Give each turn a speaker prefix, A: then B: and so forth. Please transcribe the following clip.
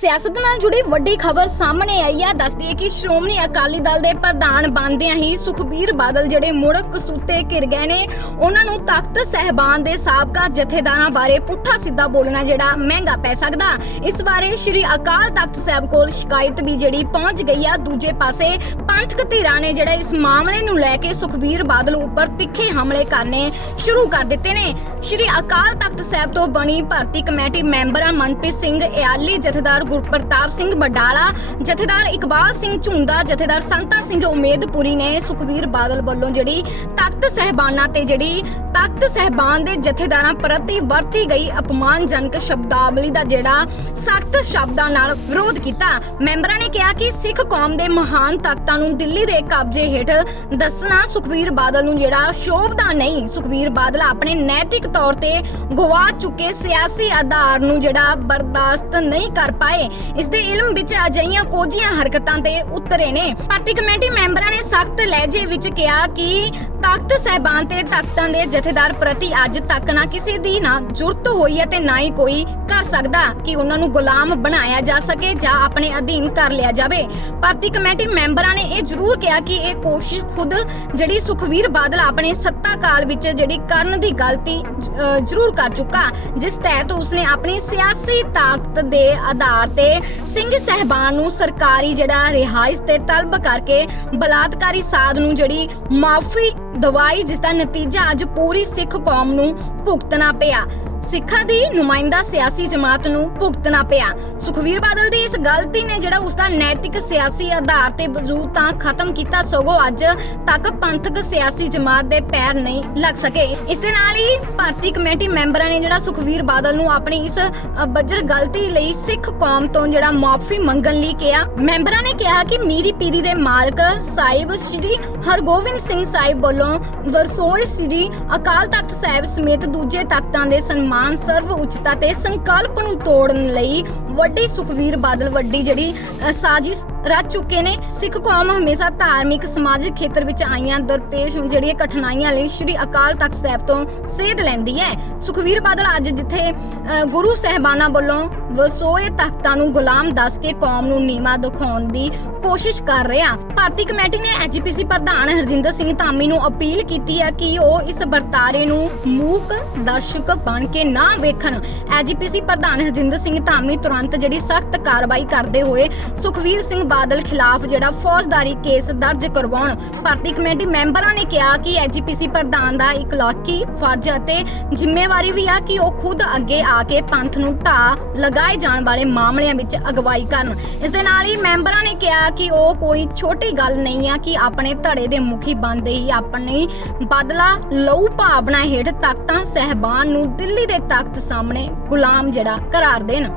A: ਸਿਆਸਤ ਨਾਲ ਜੁੜੀ ਵੱਡੀ ਖਬਰ ਸਾਹਮਣੇ ਆਈ ਹੈ ਦੱਸਦੀ ਹੈ ਕਿ ਸ਼੍ਰੋਮਣੀ ਅਕਾਲੀ ਦਲ ਦੇ ਪ੍ਰਧਾਨ ਬਣਦਿਆਂ ਹੀ ਸੁਖਬੀਰ ਬਾਦਲ ਜਿਹੜੇ ਮੁੜ ਕਸੂਤੇ ਘਿਰ ਗਏ ਨੇ, ਉਹਨਾਂ ਨੂੰ ਤਖਤ ਸਹਿਬਾਨ ਦੇ ਸਾਬਕਾ ਜਥੇਦਾਰਾਂ ਬਾਰੇ ਪੁੱਠਾ ਸਿੱਧਾ ਬੋਲਣਾ ਜਿਹੜਾ ਮਹਿੰਗਾ ਪੈ ਸਕਦਾ। ਇਸ ਬਾਰੇ ਸ਼੍ਰੀ ਅਕਾਲ ਤਖਤ ਸਾਹਿਬ ਕੋਲ ਸ਼ਿਕਾਇਤ ਵੀ ਜਿਹੜੀ ਪਹੁੰਚ ਗਈ ਆ। ਦੂਜੇ ਪਾਸੇ ਪੰਥਕ ਧਿਰਾਂ ਨੇ ਜਿਹੜਾ ਇਸ ਮਾਮਲੇ ਨੂੰ ਲੈ ਕੇ ਸੁਖਬੀਰ ਬਾਦਲ ਉੱਪਰ ਤਿੱਖੇ ਹਮਲੇ ਕਰਨੇ ਸ਼ੁਰੂ ਕਰ ਦਿੱਤੇ ਨੇ। ਸ਼੍ਰੀ ਅਕਾਲ ਤਖਤ ਸਾਹਿਬ ਤੋਂ ਬਣੀ ਭਰਤੀ ਕਮੇਟੀ ਮੈਂਬਰਾਂ ਮਨਪ੍ਰੀਤ ਸਿੰਘ ਇਆਲੀ ਜਥੇਦਾਰ ਗੁਰਪ੍ਰਤਾਪ ਸਿੰਘ ਬਡਾਲਾ, ਜਥੇਦਾਰ ਇਕਬਾਲ ਸਿੰਘ ਝੁੰਦਾ ਜਥੇਦਾਰ ਸੰਤਾ ਸਿੰਘ ਉਮੇਦਪੁਰੀ ਨੇ ਸੁਖਬੀਰ ਬਾਦਲ ਵੱਲੋਂ ਜਿਹੜੀ ਤਖਤ ਸਹਿਬਾਨਾਂ ਤੇ ਜਿਹੜੀ ਤਖਤ ਸਹਿਬਾਨ ਦੇ ਜਥੇਦਾਰਾਂ ਪ੍ਰਤੀ ਵਰਤੀ ਗਈ ਅਪਮਾਨਜਨਕ ਸ਼ਬਦਾਵਲੀ ਦਾ ਜਿਹੜਾ ਸਖਤ ਸ਼ਬਦਾਂ ਨਾਲ ਵਿਰੋਧ ਕੀਤਾ। ਮੈਂਬਰਾਂ ਨੇ ਕਿਹਾ ਕਿ ਸਿੱਖ ਕੌਮ ਦੇ ਮਹਾਨ ਤਖਤਾਂ ਨੂੰ ਦਿੱਲੀ ਦੇ ਕਬਜ਼ੇ ਹੇਠ ਦੱਸਣਾ ਸੁਖਬੀਰ ਬਾਦਲ ਨੂੰ ਜਿਹੜਾ ਸ਼ੋਭਦਾ ਨਹੀਂ ਸੁਖਬੀਰ ਬਾਦਲ ਆਪਣੇ ਨੈਤਿਕ ਤੌਰ ਤੇ ਗਵਾ ਚੁੱਕੇ ਸਿਆਸੀ ਆਧਾਰ ਨੂੰ ਜਿਹੜਾ ਬਰਦਾਸ਼ਤ ਨਹੀਂ ਕਰ ਪਾਏ। ਇਸ ਦੇ ਇਲਮ ਵਿੱਚ ਅਜਈਆਂ ਕੋਝੀਆਂ ਹਰਕਤਾਂ ਤੇ ਉਤਰੇ ਨੇ। ਪਾਰਟੀ ਕਮੇਟੀ ਮੈਂਬਰਾਂ ਨੇ ਸਖਤ ਲਹਿਜੇ ਵਿੱਚ ਕਿਹਾ ਕਿ ਤਖਤ ਸਹਿਬਾਨ ਤੇ ਤਖਤਾਂ ਦੇ ਜਥੇਦਾਰ ਪ੍ਰਤੀ ਅੱਜ ਤੱਕ ਨਾ ਕਿਸੇ ਦੀ ਨਾ ਜੁਰਤ ਹੋਈ ਹੈ ਤੇ ਨਾ ਹੀ ਕੋਈ ਕਰ ਸਕਦਾ ਕਿ ਉਹਨਾਂ ਨੂੰ ਗੁਲਾਮ ਬਣਾਇਆ ਜਾ ਸਕੇ ਜਾਂ ਆਪਣੇ ਅਧੀਨ ਕਰ ਲਿਆ ਜਾਵੇ। ਭਾਰਤੀ ਕਮੇਟੀ ਮੈਂਬਰਾਂ ਨੇ ਇਹ ਜ਼ਰੂਰ ਕਿਹਾ ਕਿ ਇਹ ਕੋਸ਼ਿਸ਼ ਖੁਦ ਜਿਹੜੀ ਸੁਖਵੀਰ ਬਾਦਲ ਆਪਣੇ ਸੱਤਾ ਕਾਲ ਵਿੱਚ ਜਿਹੜੀ ਕਰਨ ਦੀ ਗਲਤੀ ਜ਼ਰੂਰ ਕਰ ਚੁੱਕਾ, ਜਿਸ ਤਹਿਤ ਉਸਨੇ ਆਪਣੀ ਸਿਆਸੀ ਤਾਕਤ ਦੇ ਆਧਾਰ ਤੇ ਸਿੰਘ ਸਹਿਬਾਨ ਨੂੰ ਸਰਕਾਰੀ ਜਿਹੜਾ ਰਿਹਾਇਸ਼ ਤੇ ਤਲਬ ਕਰਕੇ ਬਲਾਤਕਾਰੀ ਸਾਧ ਨੂੰ ਜਿਹੜੀ ਮਾਫੀ ਦਵਾਈ ਜਿਸ ਦਾ ਨਤੀਜਾ ਅੱਜ ਪੂਰੀ ਸਿੱਖ ਕੌਮ ਨੂੰ ਭੁਗਤਣਾ ਪਿਆ। ਸਿੱਖਾਂ ਦੀ ਨੁਮਾਇੰਦਾ ਸਿਆਸੀ ਜਮਾਤ ਨੂੰ ਭੁਗਤਣਾ ਪਿਆ। ਸੁਖਵੀਰ ਬਾਦਲ ਦੀ ਇਸ ਗਲਤੀ ਨੇ ਜਿਹੜਾ ਉਸਦਾ ਨੈਤਿਕ ਸਿਆਸੀ ਆਧਾਰ ਤੇ ਵਜੂਦ ਤਾਂ ਖਤਮ ਕੀਤਾ ਸਗੋਂ ਅੱਜ ਤੱਕ ਪੰਥਕ ਸਿਆਸੀ ਜਮਾਤ ਦੇ ਪੈਰ ਨਹੀਂ ਲੱਗ ਸਕੇ। ਇਸ ਦੇ ਨਾਲ ਹੀ ਭਾਰਤੀ ਕਮੇਟੀ ਮੈਂਬਰਾਂ ਨੇ ਜਿਹੜਾ ਸੁਖਵੀਰ ਬਾਦਲ ਨੂੰ ਆਪਣੀ ਇਸ ਅ, ਬੱਜਰ ਗਲਤੀ ਲਈ ਸਿੱਖ ਕੌਮ ਤੋਂ ਜਿਹੜਾ ਮਾਫੀ ਮੰਗਣ ਲਈ ਕਿਹਾ। ਮੈਂਬਰਾਂ ਨੇ ਕਿਹਾ ਕਿ ਮੀਰੀ ਪੀਰੀ ਦੇ ਮਾਲਕ ਸਾਹਿਬ ਸ੍ਰੀ ਹਰਗੋਬਿੰਦ ਸਿੰਘ ਸਾਹਿਬ ਵੱਲੋਂ ਵਰਸੋਏ ਸ੍ਰੀ ਅਕਾਲ ਤਖਤ ਸਾਹਿਬ ਸਮੇਤ ਦੂਜੇ ਤਖਤਾਂ ਦੇ ਸਨਮਾਨ, ਸਰਵ ਉੱਚਤਾ ਤੇ ਸੰਕਲਪ ਨੂੰ ਤੋੜਨ ਲਈ ਵੱਡੀ ਸੁਖਵੀਰ ਬਾਦਲ ਵੱਡੀ ਜਿਹੜੀ ਸਾਜ਼ਿਸ਼ ਰਚ ਚੁੱਕੇ ਨੇ। ਸਿੱਖ ਕੌਮ ਹਮੇਸ਼ਾ ਧਾਰਮਿਕ, ਸਮਾਜਿਕ ਖੇਤਰ ਵਿੱਚ ਆਈਆਂ ਦਰਪੇਸ਼ ਜਿਹੜੀਆਂ ਕਠਿਨਾਈਆਂ ਲਈ ਸ੍ਰੀ ਅਕਾਲ ਤਖਤ ਸਾਹਿਬ ਤੋਂ ਸੇਧ ਲੈਂਦੀ ਹੈ। ਸੁਖਵੀਰ ਬਾਦਲ ਅੱਜ ਜਿੱਥੇ ਗੁਰੂ ਸਹਿਬਾਨਾਂ ਵੱਲੋਂ ਵਸੋਏ ਤਖਤਾਂ ਨੂੰ ਗੁਲਾਮ ਦੱਸ ਕੇ ਕੌਮ ਨੂੰ ਨੀਵਾ ਦਿਖਾਉਣ ਦੀ ਕੋਸ਼ਿਸ਼ ਕਰ ਰਿਹਾ। ਭਾਰਤੀ ਕਮੇਟੀ ਨੇ ਐਜੀਪੀਸੀ ਪ੍ਰਧਾਨ ਹਰਜਿੰਦਰ ਸਿੰਘ ਧਾਮੀ ਨੂੰ ਅਪੀਲ ਕੀਤੀ ਹੈ ਕਿ ਉਹ ਇਸ ਵਰਤਾਰੇ ਨੂੰ ਮੂਕ ਦਰਸ਼ਕ ਬਣ ਕੇ ਨਾ ਵੇਖਣ। ਐਜੀਪੀਸੀ ਪ੍ਰਧਾਨ ਹਰਜਿੰਦਰ ਸਿੰਘ ਧਾਮੀ ਤੁਰੰਤ ਜਿਹੜੀ ਸਖਤ ਕਾਰਵਾਈ ਕਰਦੇ ਹੋਏ ਸੁਖਵੀਰ ਸਿੰਘ ਬਾਦਲ ਖਿਲਾਫ ਜਿਹੜਾ ਫੌਜਦਾਰੀ ਕੇਸ ਦਰਜ ਕਰਵਾਉਣ, ਭਾਰਤੀ ਕਮੇਟੀ ਮੈਂਬਰਾਂ ਨੇ ਕਿਹਾ ਕਿ ਐਜੀਪੀਸੀ ਪ੍ਰਧਾਨ ਦਾ ਇਕਲਾਕੀ ਫਰਜ਼ ਅਤੇ ਜ਼ਿੰਮੇਵਾਰੀ ਵੀ ਆ ਕਿ ਉਹ ਖੁਦ ਅੱਗੇ ਆ ਕੇ ਪੰਥ ਨੂੰ ਢਾਹ ਲਗਾਏ ਜਾਣ ਵਾਲੇ ਮਾਮਲਿਆਂ ਵਿੱਚ ਅਗਵਾਈ ਕਰਨ। ਇਸ ਦੇ ਨਾਲ ਹੀ ਮੈਂਬਰਾਂ ਨੇ ਕਿਹਾ ਕਿ ਉਹ ਕੋਈ ਛੋਟੀ ਗੱਲ ਨਹੀਂ ਆ ਕਿ ਆਪਣੇ ਧੜੇ ਦੇ ਮੁਖੀ ਬੰਦੇ ਹੀ ਆਪਣੀ ਬਦਲਾ ਲਹੂ ਭਾਵਨਾ ਹੇਠ ਤਾਕਤਾਂ ਸਹਿਬਾਨ ਨੂੰ ਦਿੱਲੀ ਦੇ ਤਖਤ ਸਾਹਮਣੇ ਗੁਲਾਮ ਜਿਹੜਾ ਕਰਾਰ ਦੇਣ।